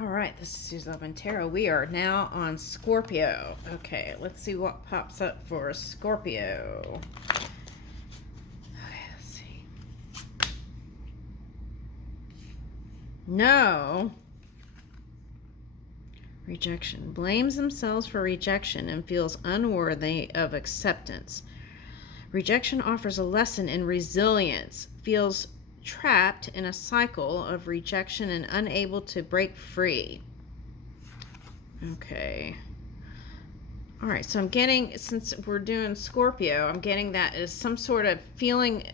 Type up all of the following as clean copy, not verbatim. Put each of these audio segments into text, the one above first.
All right, this is Susie Love and Tarot. We are now on Scorpio. Okay, let's see what pops up for Scorpio. Okay, let's see. No. Rejection. Blames themselves for rejection and feels unworthy of acceptance. Rejection offers a lesson in resilience. Feels trapped in a cycle of rejection and unable to break free. Okay. All right, so I'm getting, since we're doing Scorpio, I'm getting that as some sort of feeling.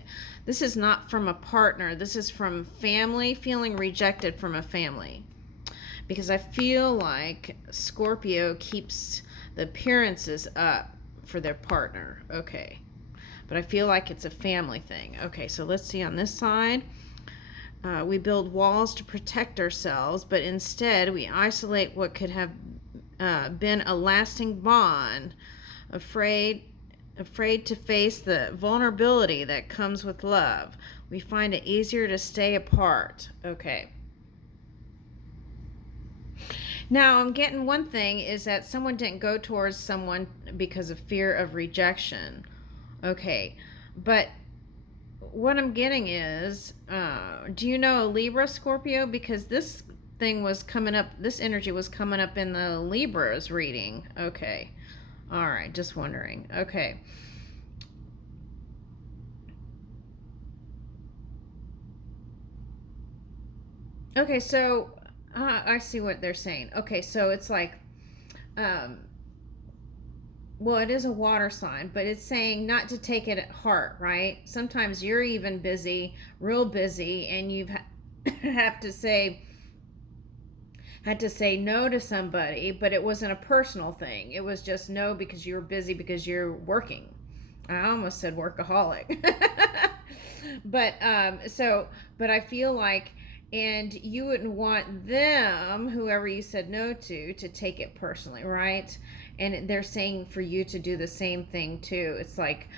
This is not from a partner. This is from family, feeling rejected from a family. Because I feel like Scorpio keeps the appearances up for their partner. Okay. But I feel like it's a family thing. Okay, so let's see on this side. We build walls to protect ourselves, but instead we isolate what could have been a lasting bond, afraid to face the vulnerability that comes with love. We find it easier to stay apart. Okay. Now, I'm getting one thing is that someone didn't go towards someone because of fear of rejection. Okay, but what I'm getting is, do you know a Libra, Scorpio? Because this thing was coming up, this energy was coming up in the Libra's reading. Okay, all right, just wondering. Okay. Okay, so I see what they're saying. Okay, so it's like, well, it is a water sign, but it's saying not to take it at heart, right? Sometimes you're even busy, real busy, and you've have to say had to say no to somebody, but it wasn't a personal thing. It was just no because you were busy because you're working. I almost said workaholic. But I feel like, and you wouldn't want them, whoever you said no to take it personally, right? And they're saying for you to do the same thing too. It's like,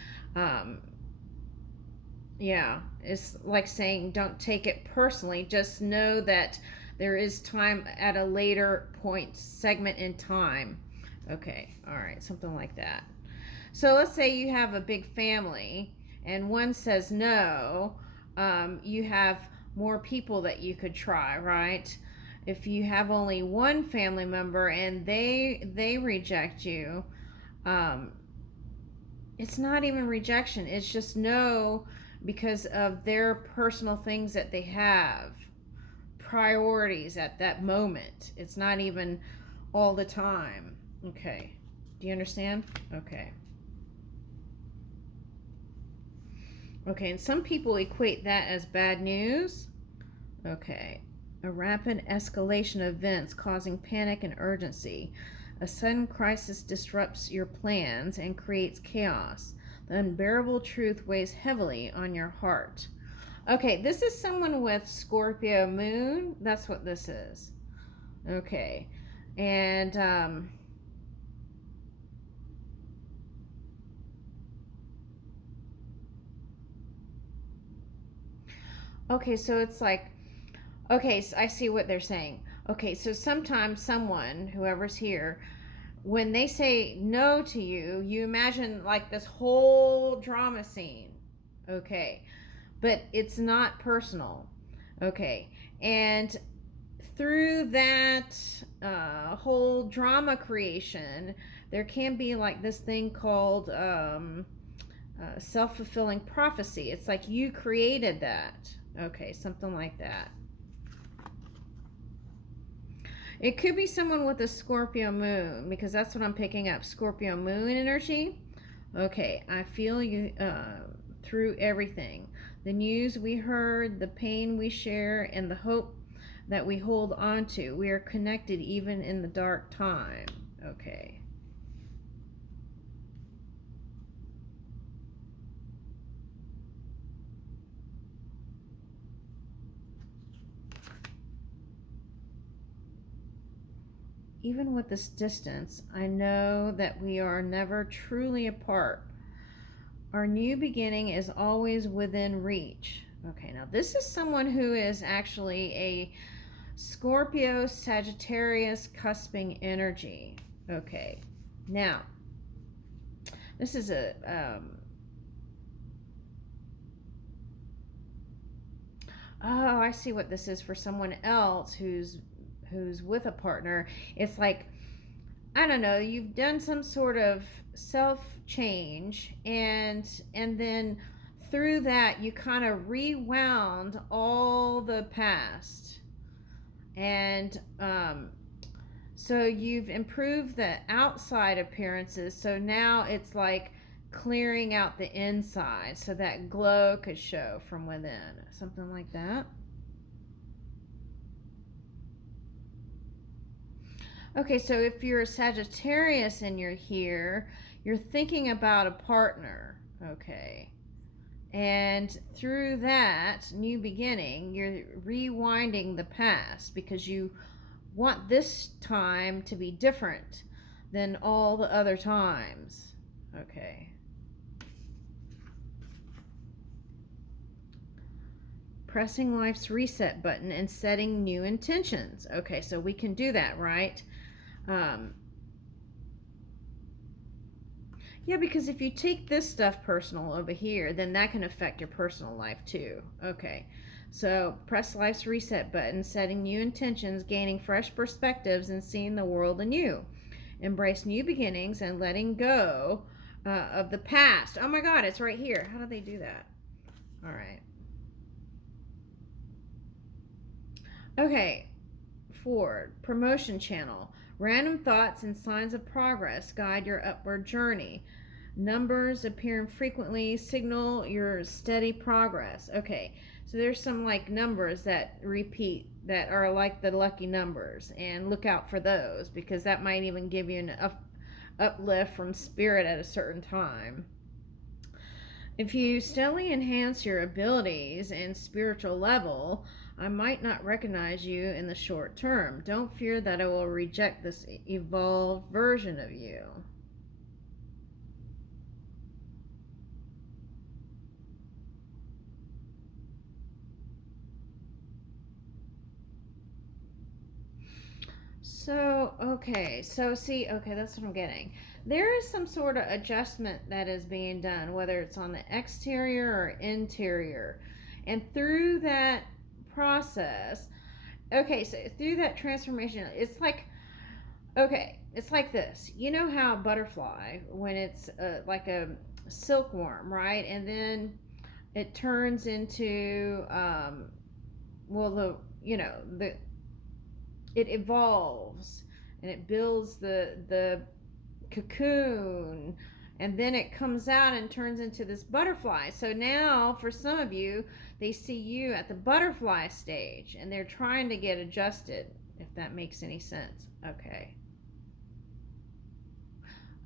yeah, it's like saying don't take it personally. Just know that there is time at a later point, segment in time. Okay, all right, something like that. So let's say you have a big family and one says no, you have more people that you could try, right? If you have only one family member and they reject you, it's not even rejection. It's just no because of their personal things that they have, priorities at that moment. It's not even all the time. Okay. Do you understand? Okay. Okay, and some people equate that as bad news. Okay. A rapid escalation of events causing panic and urgency. A sudden crisis disrupts your plans and creates chaos. The unbearable truth weighs heavily on your heart. Okay, this is someone with Scorpio moon. That's what this is. Okay. And okay, so it's like, okay, so I see what they're saying. Okay, so sometimes someone, whoever's here, when they say no to you, you imagine like this whole drama scene. Okay, but it's not personal. Okay, and through that whole drama creation, there can be like this thing called self-fulfilling prophecy. It's like you created that. Okay, something like that. It could be someone with a Scorpio moon, because that's what I'm picking up. Scorpio moon energy. Okay, I feel you through everything. The news we heard, the pain we share, and the hope that we hold on to. We are connected even in the dark time. Okay. Even with this distance, I know that we are never truly apart. Our new beginning is always within reach. Okay, now this is someone who is actually a Scorpio, Sagittarius, cusping energy. Okay, now this is a oh, I see what this is for someone else who's with a partner. It's like, I don't know, you've done some sort of self change, and then through that you kind of rewound all the past, and so you've improved the outside appearances, so now it's like clearing out the inside so that glow could show from within, something like that. Okay, so if you're a Sagittarius and you're here, you're thinking about a partner, okay? And through that new beginning, you're rewinding the past because you want this time to be different than all the other times, okay? Pressing life's reset button and setting new intentions. Okay, so we can do that, right? Yeah, because if you take this stuff personal over here, then that can affect your personal life too. Okay, so press life's reset button, setting new intentions, gaining fresh perspectives, and seeing the world anew. Embrace new beginnings and letting go of the past. Oh my God, it's right here. How do they do that? All right. Okay, forward, promotion channel. Random thoughts and signs of progress guide your upward journey. Numbers appearing frequently signal your steady progress. Okay, so there's some like numbers that repeat that are like the lucky numbers, and look out for those because that might even give you an uplift from spirit at a certain time. If you steadily enhance your abilities and spiritual level, I might not recognize you in the short term. Don't fear that I will reject this evolved version of you. So, okay, so see, okay, that's what I'm getting. There is some sort of adjustment that is being done, whether it's on the exterior or interior. And through that process, okay, so through that transformation, it's like, okay, it's like this. You know how a butterfly, when it's like a silkworm, right? And then it turns into, well, the it evolves and it builds the cocoon, and then it comes out and turns into this butterfly. So now for some of you, they see you at the butterfly stage and they're trying to get adjusted, if that makes any sense. Okay.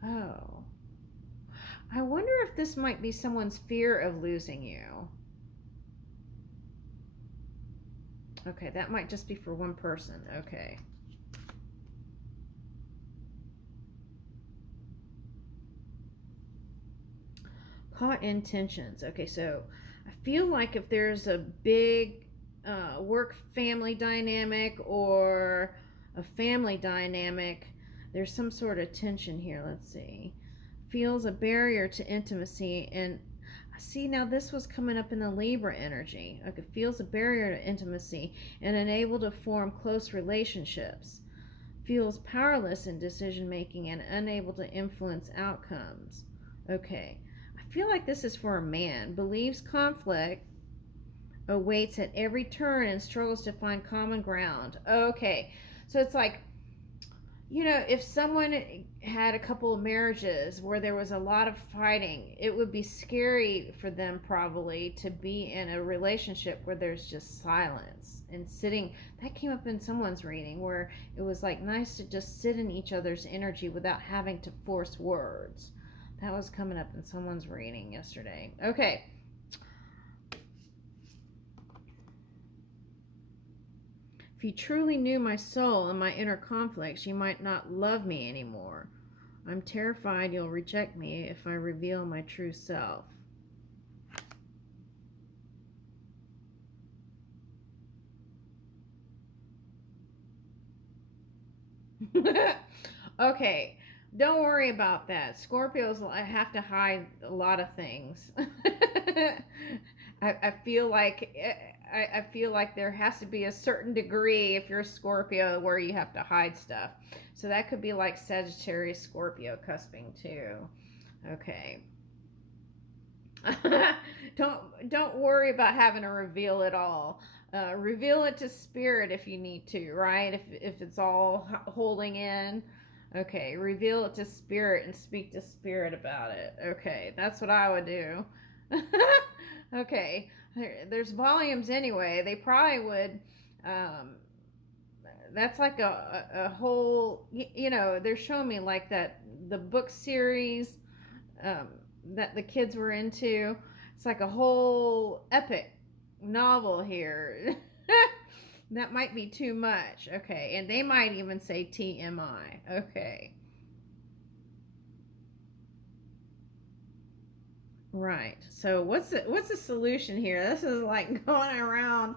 Oh, I wonder if this might be someone's fear of losing you. Okay, that might just be for one person. Okay. Caught intentions. Okay, so I feel like if there's a big work family dynamic or a family dynamic, there's some sort of tension here. Let's see. Feels a barrier to intimacy, and see, now this was coming up in the Libra energy. Okay, feels a barrier to intimacy and unable to form close relationships. Feels powerless in decision making and unable to influence outcomes. Okay, I feel like this is for a man. Believes conflict awaits at every turn and struggles to find common ground. Okay, so it's like, if someone had a couple of marriages where there was a lot of fighting, it would be scary for them probably to be in a relationship where there's just silence and sitting. That came up in someone's reading where it was like nice to just sit in each other's energy without having to force words. That was coming up in someone's reading yesterday. Okay. If you truly knew my soul and my inner conflicts, you might not love me anymore. I'm terrified you'll reject me if I reveal my true self. Okay, don't worry about that. Scorpios have to hide a lot of things. I feel like I feel like there has to be a certain degree if you're a Scorpio where you have to hide stuff. So that could be like Sagittarius Scorpio cusping too. Okay. Don't worry about having to reveal it all. Reveal it to spirit if you need to, right? If it's all holding in, okay. Reveal it to spirit and speak to spirit about it. Okay, that's what I would do. Okay, there's volumes anyway. They probably would. Um, that's like a whole. They're showing me like that the book series um, that the kids were into. It's like a whole epic novel here. That might be too much. Okay, and they might even say TMI. Okay. Right. So what's the solution here? This is like going around.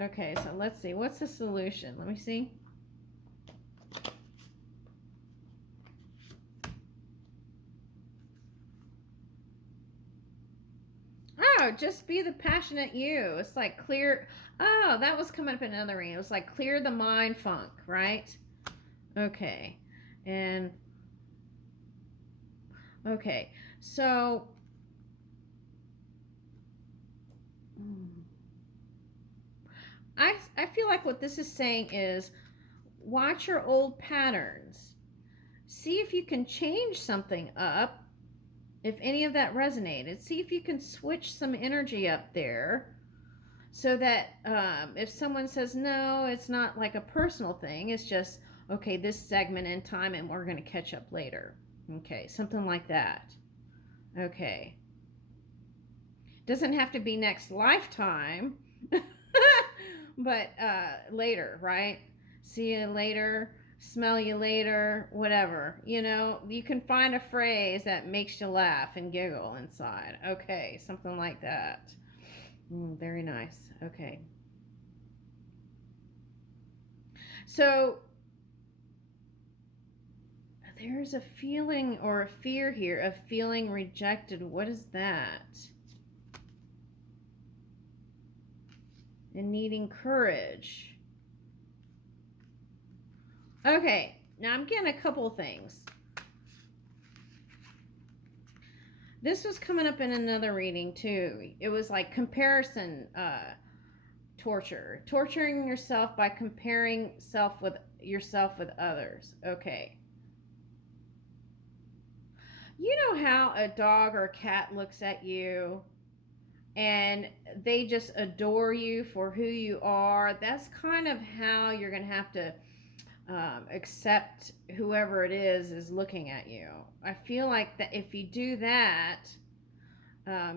Okay, so let's see. What's the solution? Let me see. Oh, just be the passionate you. It's like clear. Oh, that was coming up in another reading. It was like clear the mind funk, right? Okay. And okay. So I feel like what this is saying is watch your old patterns. See if you can change something up. If any of that resonated, see if you can switch some energy up there so that if someone says no, it's not like a personal thing, it's just okay, this segment in time and we're going to catch up later. Okay, something like that. Okay, doesn't have to be next lifetime, but later, right? See you later, smell you later, whatever. You can find a phrase that makes you laugh and giggle inside. Okay, something like that. Very nice. Okay. So there's a feeling or a fear here of feeling rejected. What is that? And needing courage. Okay, now I'm getting a couple things. This was coming up in another reading too. It was like comparison torture. Torturing yourself by comparing yourself with others. Okay. You know how a dog or a cat looks at you and they just adore you for who you are? That's kind of how you're going to have to accept whoever it is looking at you. I feel like that if you do that,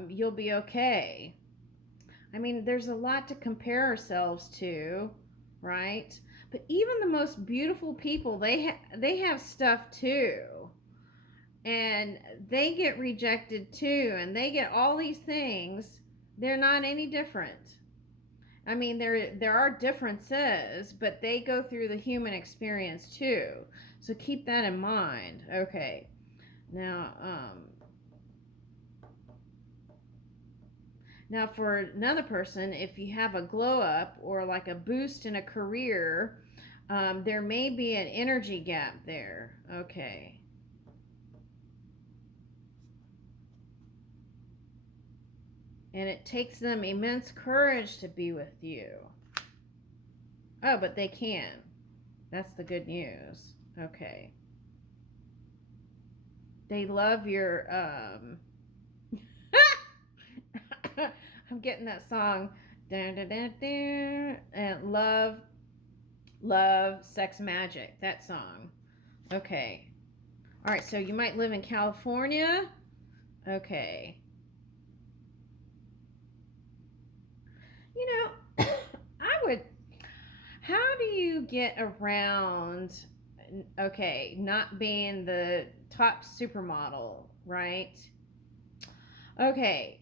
you'll be okay. I mean, there's a lot to compare ourselves to, right? But even the most beautiful people, they have stuff too, and they get rejected too, and they get all these things. They're not any different. I mean, there are differences, but they go through the human experience too. So keep that in mind. Okay. Now for another person, if you have a glow up or like a boost in a career, there may be an energy gap there. Okay. And it takes them immense courage to be with you. Oh, but they can. That's the good news. Okay. They love your I'm getting that song dun, dun, dun, dun, and love sex magic, that song. Okay. All right, so you might live in California. Okay. I would. How do you get around? Okay, not being the top supermodel, right? Okay,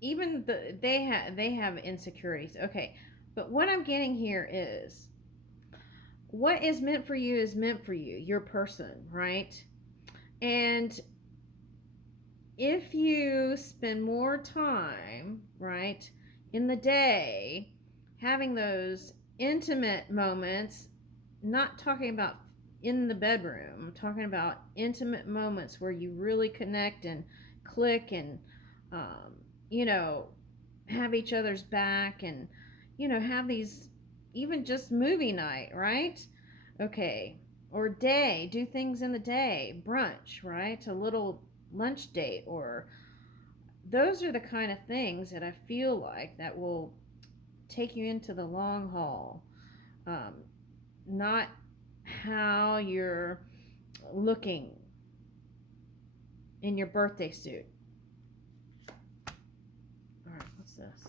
even they have insecurities. Okay, but what I'm getting here is what is meant for you is meant for you, your person, right? And if you spend more time, right, in the day having those intimate moments, not talking about in the bedroom, I'm talking about intimate moments where you really connect and click and, um, you know, have each other's back and, have these, even just movie night, right? Okay. Or day, do things in the day, brunch, right? A little lunch date, or those are the kind of things that I feel like that will take you into the long haul. Not how you're looking in your birthday suit. All right, what's this?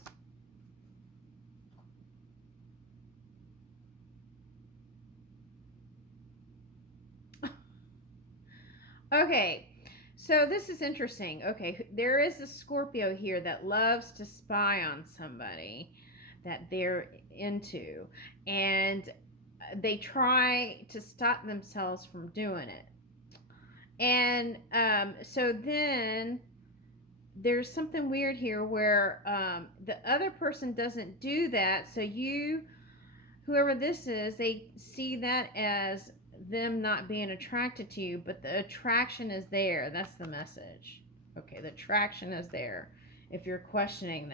Okay, so this is interesting. Okay, there is a Scorpio here that loves to spy on somebody that they're into, and they try to stop themselves from doing it. And so then there's something weird here where the other person doesn't do that. So whoever this is, they see that as them not being attracted to you, but the attraction is there. That's the message. Okay, the attraction is there if you're questioning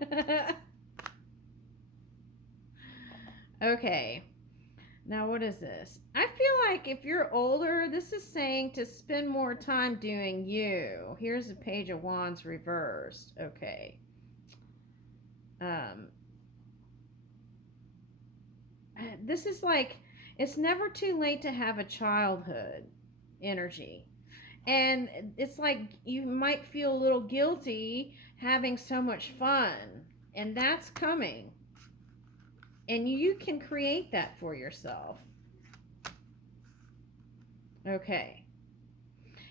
that. Okay. Now, what is this? I feel like if you're older, this is saying to spend more time doing you. Here's the Page of Wands reversed. Okay. This is like, it's never too late to have a childhood energy. And it's like you might feel a little guilty having so much fun. And that's coming. And you can create that for yourself. Okay.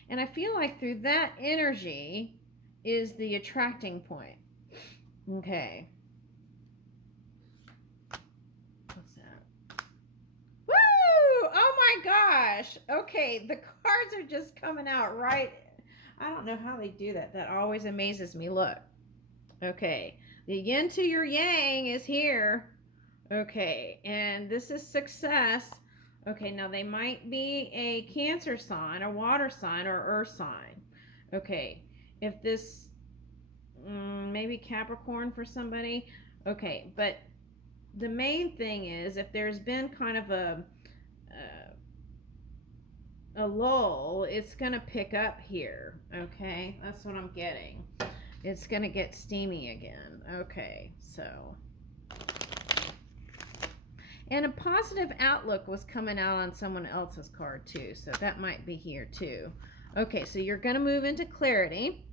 And I feel like through that energy is the attracting point. Okay. What's that? Woo! Oh my gosh. Okay, the cards are just coming out right. I don't know how they do that. That always amazes me. Look. Okay. The yin to your yang is here. Okay. And this is success. Okay, now they might be a Cancer sign, a water sign, or earth sign. Okay, if this maybe Capricorn for somebody. Okay, but the main thing is if there's been kind of a lull, it's gonna pick up here. Okay, that's what I'm getting. It's gonna get steamy again. Okay, so. And a positive outlook was coming out on someone else's card too. So that might be here too. Okay, so you're going to move into clarity.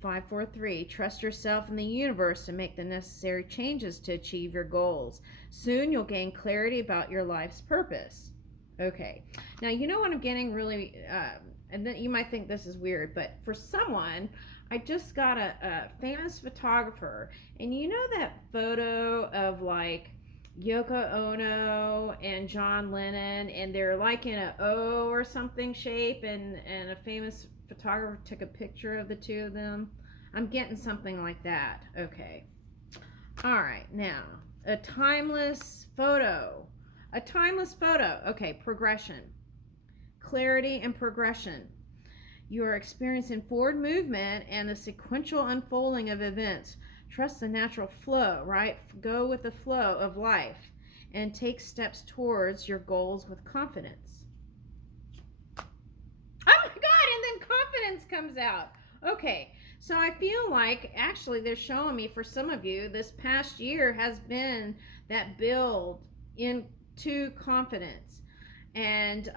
543, trust yourself and the universe to make the necessary changes to achieve your goals. Soon you'll gain clarity about your life's purpose. Okay, now you know what I'm getting really, and then you might think this is weird, but for someone, I just got a famous photographer, and you know that photo of like Yoko Ono and John Lennon, and they're like in a O or something shape, and a famous photographer took a picture of the two of them. I'm getting something like that. Okay. All right. Now, a timeless photo. A timeless photo. Okay, progression. Clarity and progression. You are experiencing forward movement and the sequential unfolding of events. Trust the natural flow, right? Go with the flow of life and take steps towards your goals with confidence. Oh my God, and then confidence comes out. Okay, so I feel like actually they're showing me for some of you this past year has been that build into confidence. And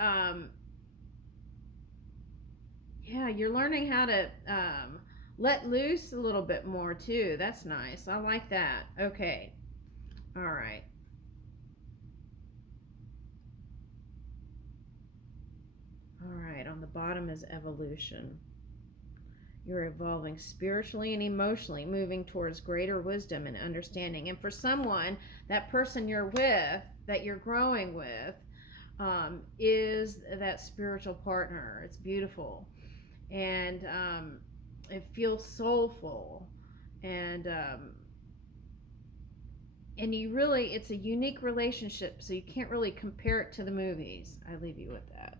yeah, you're learning how to let loose a little bit more too. That's nice. I like that. Okay. All right. All right. On the bottom is evolution. You're evolving spiritually and emotionally, moving towards greater wisdom and understanding. And for someone, that person you're with, that you're growing with is that spiritual partner. It's beautiful, and it feels soulful, and you really, it's a unique relationship, so you can't really compare it to the movies. I leave you with that.